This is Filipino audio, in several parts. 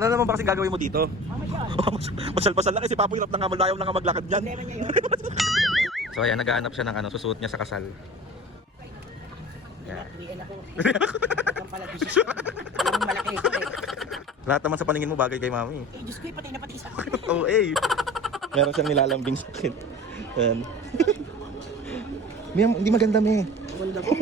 Ano naman ba kasi gagawin mo dito? Pasal-pasal lang kasi Papo hirap na nga malayaw na nga maglakad dyan. So ayan, naghahanap siya ng ano, susuot niya sa kasal. Yeah. Lahat naman sa paningin mo bagay kay mami. Eh, Diyos ko, patay na patay sa akin. Oo, meron siyang nilalambing sa akin. Ayan. Mia, hindi maganda, me. Maganda ko.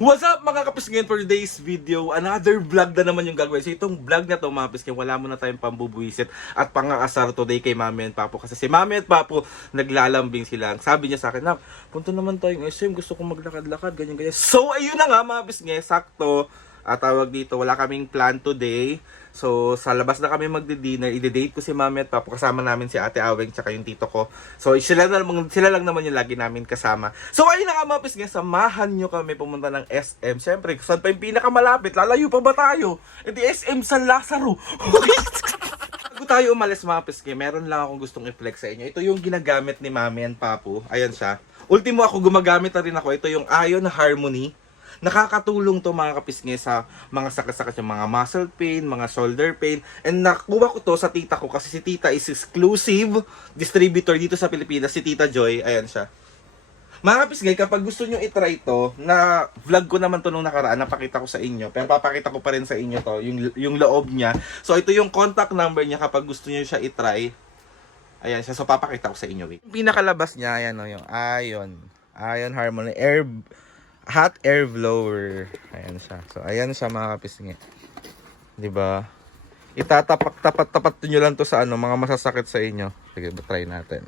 What's up mga kapisngin, for today's video, another vlog na naman yung gagawin. So itong vlog na to mga kapisngin, wala mo na tayong pambubuisit at pangakasar today kay Mami and Papo. Kasi si Mami at Papo naglalambing sila. Sabi niya sa akin, na punta naman tayong SM, gusto kong maglakad-lakad, ganyan-ganyan. So ayun na nga mga kapisngin, sakto. Tawag dito, wala kaming plan today. So, sa labas na kami magdi-dinner. I-date ko si Mami at Papo. Kasama namin si Ate Aweng tsaka yung tito ko. So, sila lang naman yung lagi namin kasama. So, ayun na nga mga pisngi. Samahan nyo kami pumunta ng SM. Siyempre, saan pa yung pinakamalapit? Lalayo pa ba tayo? E di SM San Lazaro. Bago tayo umalis mga pisngi, meron lang akong gustong i-flex sa inyo. Ito yung ginagamit ni Mami and Papo. Ayan siya. Ultimo ako, gumagamit na rin ako. Ito yung Ion Harmony. Nakakatulong to mga kapisngi sa mga sakit-sakit yung mga muscle pain, mga shoulder pain. And nakuha ko to sa tita ko kasi si tita is exclusive distributor dito sa Pilipinas. Si Tita Joy, ayan siya. Mga kapisngi, kapag gusto nyo itry to, na vlog ko naman to nung nakaraan, napakita ko sa inyo. Pero papakita ko pa rin sa inyo to, yung loob niya. So ito yung contact number niya kapag gusto nyo siya itry. Ayan siya, so papakita ko sa inyo. Yung pinakalabas niya, ayan o, yung Ion Harmony Hot air blower. Ayan siya. So, ayan siya mga kapisngi. Diba? Itatapat nyo lang to sa ano, mga masasakit sa inyo. Sige, try natin.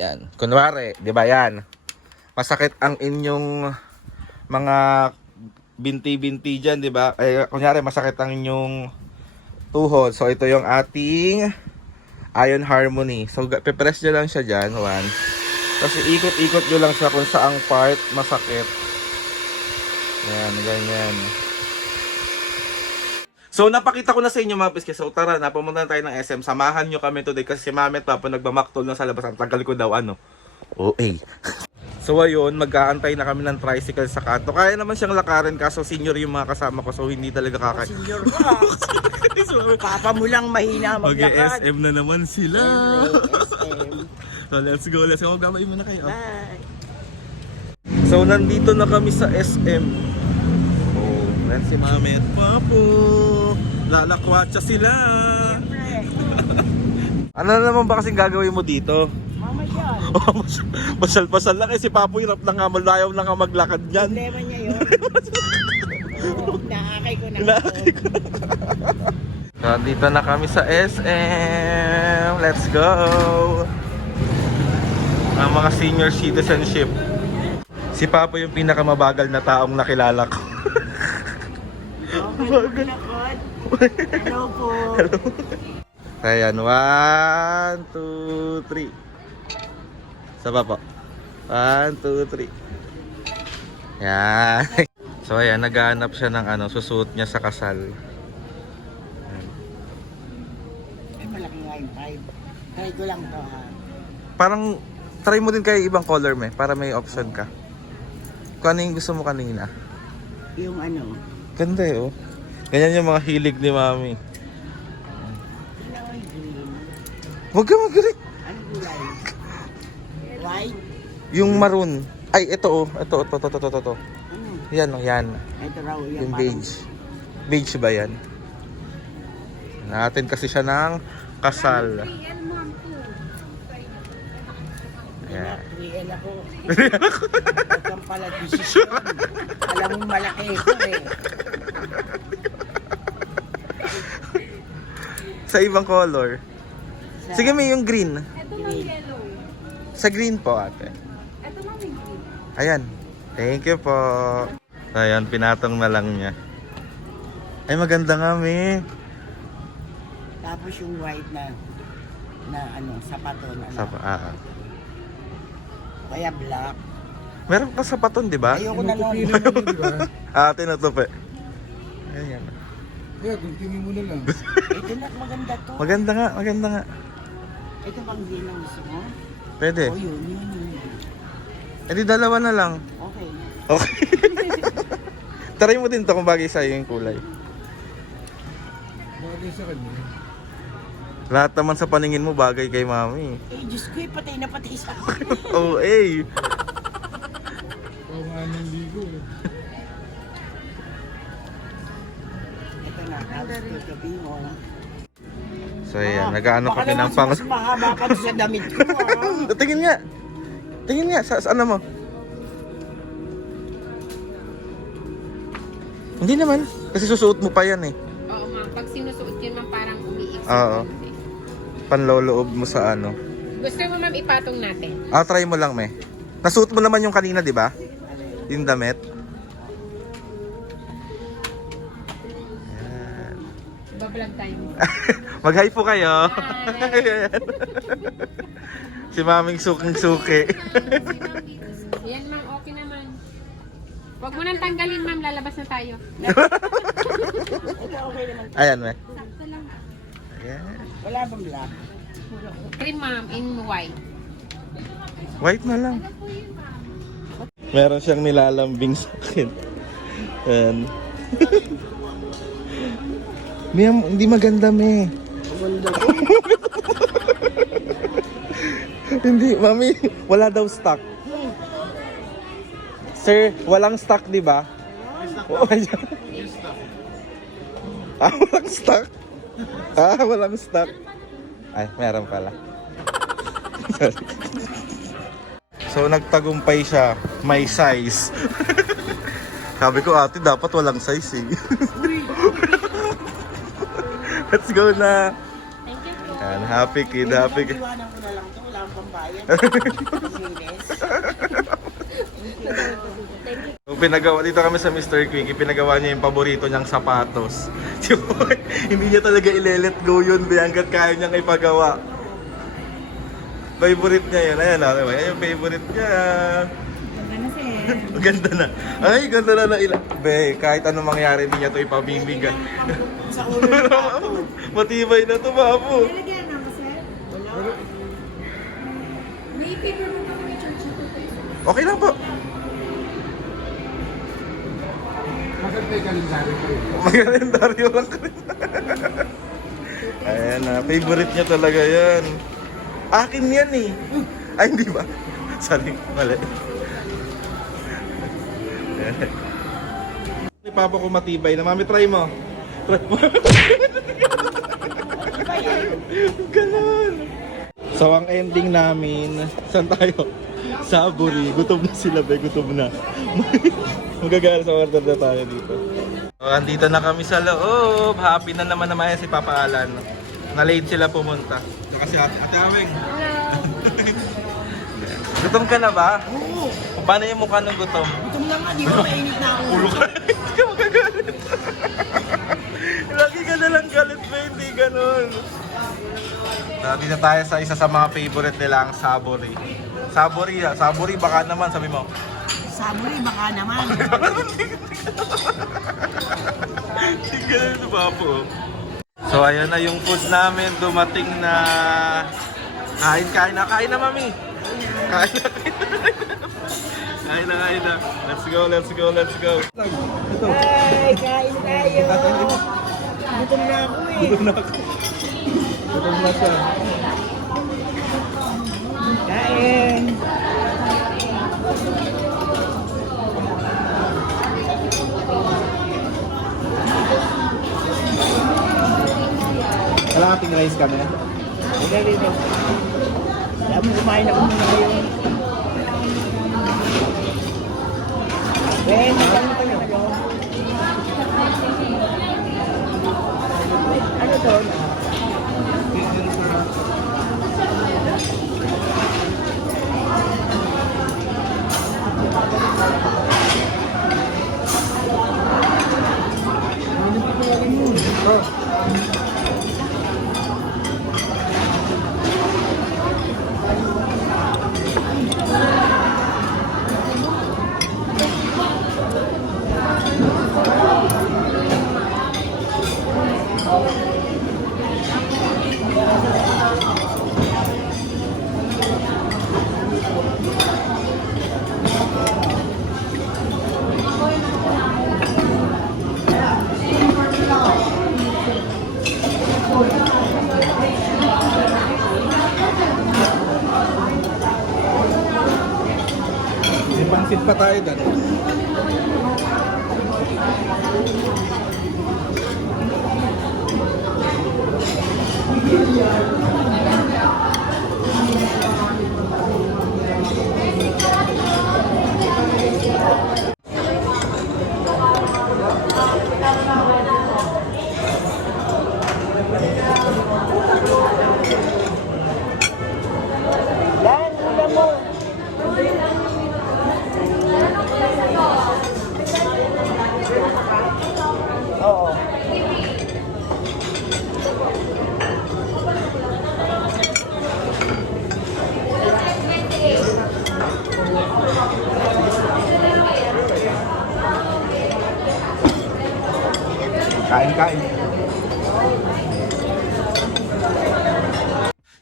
Yan. Kunwari, diba yan? Masakit ang inyong mga binti-binti dyan, diba? Ay, kunyari, masakit ang inyong tuhod. So, ito yung ating Ion Harmony. So, pepress nyo lang siya dyan. Kasi ikot-ikot nyo lang siya kung saang part masakit. Ayan, ganyan. So, napakita ko na sa inyo mga piskis. So, tara na, pumunta na tayo ng SM. Samahan nyo kami today kasi si Mami at Papa nagmamaktol na sa labas. Ang tagal ko daw, So, ayun, mag-aantay na kami ng tricycle sa kanto. Kaya naman siyang lakarin kaso senior yung mga kasama ko. So, hindi talaga kakaya. Senior ka. Papa mo lang mahina maglakad. Mag-SM na naman sila. SM. So, let's go. Gamay muna kayo. Bye. So, nandito na kami sa SM. Oh, let's si Mami at Papo. Lalakwatsa sila. Siyempre. Ano na naman ba kasing gagawin mo dito? Mama yan. Pasal-pasal lang si Papo hirap na nga malayaw na nga maglakad dyan. Problema niya yun. Oo, naakay ko na ako. So, dito na kami sa SM. Let's go. Ang mga senior citizenship. Si Papa yung pinakamabagal na taong nakilala ko. Bagal. Hello po. Hello. Ayan, 1, 2, 3. Saba po. 1, 2, 3. Yan. So ayan, naghahanap siya ng ano, susuot niya sa kasal. Ay, malaki nga yung 5. Try ko lang to ha. Parang try mo din kayo ibang color para may option ka. Kung ano yung gusto mo kanina. Yung ano. Ganda oh. Ganyan yung mga hilig ni Mami. Sino ay green? Huwag ka mag-green. Ano gulay? White? Yung maroon. Ay, ito oh. Ito. Ano? Yan oh, yan. Ito raw Yung beige. Beige ba yan? Natin kasi siya ng kasal. Yeah. 3L ako. Huwag kang pala desisyon. Alam mo malaki ito eh. Sa ibang color. Sa Sige, may yung green. Ito lang yellow. Sa green po, ate. Ito lang may green. Ayan. Thank you po. Ayan, pinatong na lang niya. Ay, maganda nga, me. Tapos yung white na ano, sapaton. Ano. Kaya black. Meron ka sapaton, di ba? Ayoko na lang. Ate, natupi. Ayan. Kaya, tingin mo na lang. Ito na, maganda to. Maganda nga. Ito bang green ang gusto mo? Pwede. O yun. Eh di dalawa na lang. Okay. Okay. Try mo din to kung bagay sa'yo yung kulay. Bagay sa kanya. Lahat naman sa paningin mo bagay kay mami. Eh, Diyos ko, patay na patay sa akin. Oh, eh. Oo nga nang ligo eh. Ito na, tapos gabi mo. So ayan, nag-ano kami ng pang... Mas mahaba pa sa damit ko, ah. Tingin nga. Tingin nga, sa ano mo? Hindi naman. Kasi susuot mo pa yan eh. Oo, ma'am. Pag sinusuot yun, ma'am, parang umiikot. Oo. Panloloob mo sa ano. Gusto mo, ma'am, ipatong natin? Try mo lang, me. Nasuot mo naman yung kanina, di ba? Yung damit. Ayan. Bablog tayo. Mag-hi po kayo. Hi! Si maming suking-suki. Yan, ma'am. Okay naman. Huwag mo nang tanggalin, ma'am. Lalabas na tayo. Ito okay naman. Ayan, me. Sakto lang. Ayan. Wala bang black? Cream, ma'am, in white. White na lang. Meron siyang nilalambing sa akin. Ayan. Ma'am, hindi maganda, me. Maganda ko. Hindi, mami. Wala daw stock. Sir, walang stock, di ba? Walang stock. Walang stock. Ay, meron pala. Sorry. So, nagtagumpay siya. May size. Sabi ko, ate, dapat walang size eh. Let's go na. Thank you po. Yan, happy kid, happy kid. Iwanan ko na lang ito. Wala akong pambayad. Linis. Nung pinagawa dito kami sa Mr. Quick, pinagawa niya yung paborito niyang sapatos. Hindi niya talaga ile-let go yun, hanggat kaya niyang ipagawa. Favorite niya yun. Ayan, ayan yung favorite niya. Ganda na. Ay, ganda na na ilan. Be, kahit anong mangyari, hindi niya ito ipabibigan. Sa ulo ng tapo. Matibay na ito, babu. Nalagyan na, sir. Wala. May paper mo kami may church ito. Okay lang po. Maganda yung kalendaryo ko eh. Mag-kalendaryo lang ka rin. Ayan na, favorite niya talaga yan. Akin yan eh. Ay, hindi ba? Sorry, mali. Ni Papa ko matibay na. Mami, try mo. Try mo. Ganon. So, ang ending namin, saan tayo? Sa Aburi. Gutom na sila, be. Gutom na. Magagagal sa order na tayo dito. So, andito na kami sa loob. Happy na naman si Papa Alan. Na-late sila pumunta. Kasi Ate Aweng. Gutom ka na ba? Oo. Paano yung mukha ng gutom? Gutom lang nga. Di ba mainit na ako? Ulo ka. Hindi ka magagalit. Lagi ka nalang galit ba? Hindi ganun. Dito tayo sa isa sa mga favorite nila, ang Saburi. Saburi, Saburi baka naman, sabi mo. Saburi, baka naman. Hindi ganun ito, Papo. So, ayan na yung food namin. Dumating na. Kain na, mami. Kain na. Let's go. Ay, kain tayo. Gutom na ako eh. Gutom na siya. Kain. Wala ating rice kami. Okay, dito. Alam mo, kumain ako muna ngayon. Magkano pa yun? Ano to? Tipid pa tayo dyan. Yan, ulam mo. Oo. Kain.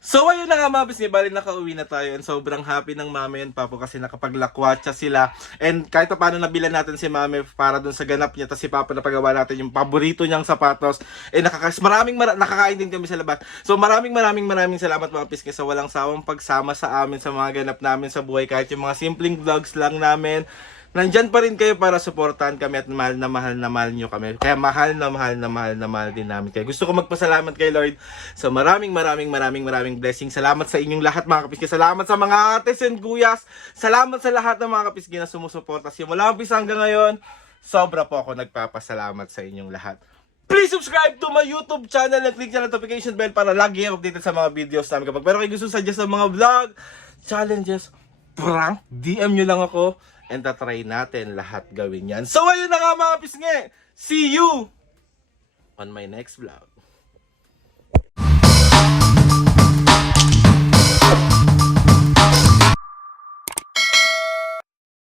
So ayun na nga mga bisnes, bali nakauwi na tayo and sobrang happy ng mami and papo kasi nakapaglakwatsa sila. And kahit pa paano nabilan natin si mami para dun sa ganap niya, tapos si papa napagawa natin yung paborito niyang sapatos. And nakakain din kami sa labas. So maraming salamat mga bisnes sa walang sawang pagsama sa amin sa mga ganap namin sa buhay. Kahit yung mga simpleng vlogs lang namin, nandyan pa rin kayo para supportahan kami at mahal na mahal nyo kami. Kaya mahal din namin kayo. Gusto ko magpasalamat kay Lord. So maraming blessings. Salamat sa inyong lahat mga kapisgi. Salamat sa mga ates and kuyas. Salamat sa lahat ng mga kapisgi na sumusuporta. Simula umpisa hanggang ngayon, sobra po ako nagpapasalamat sa inyong lahat. Please subscribe to my YouTube channel and click na notification bell para lagi updated sa mga videos namin. Kapag meron kayo gusto suggest sa mga vlog, challenges, prank, DM nyo lang ako. And tatry natin lahat gawin yan. So ayun na nga mga pisngi. See you on my next vlog.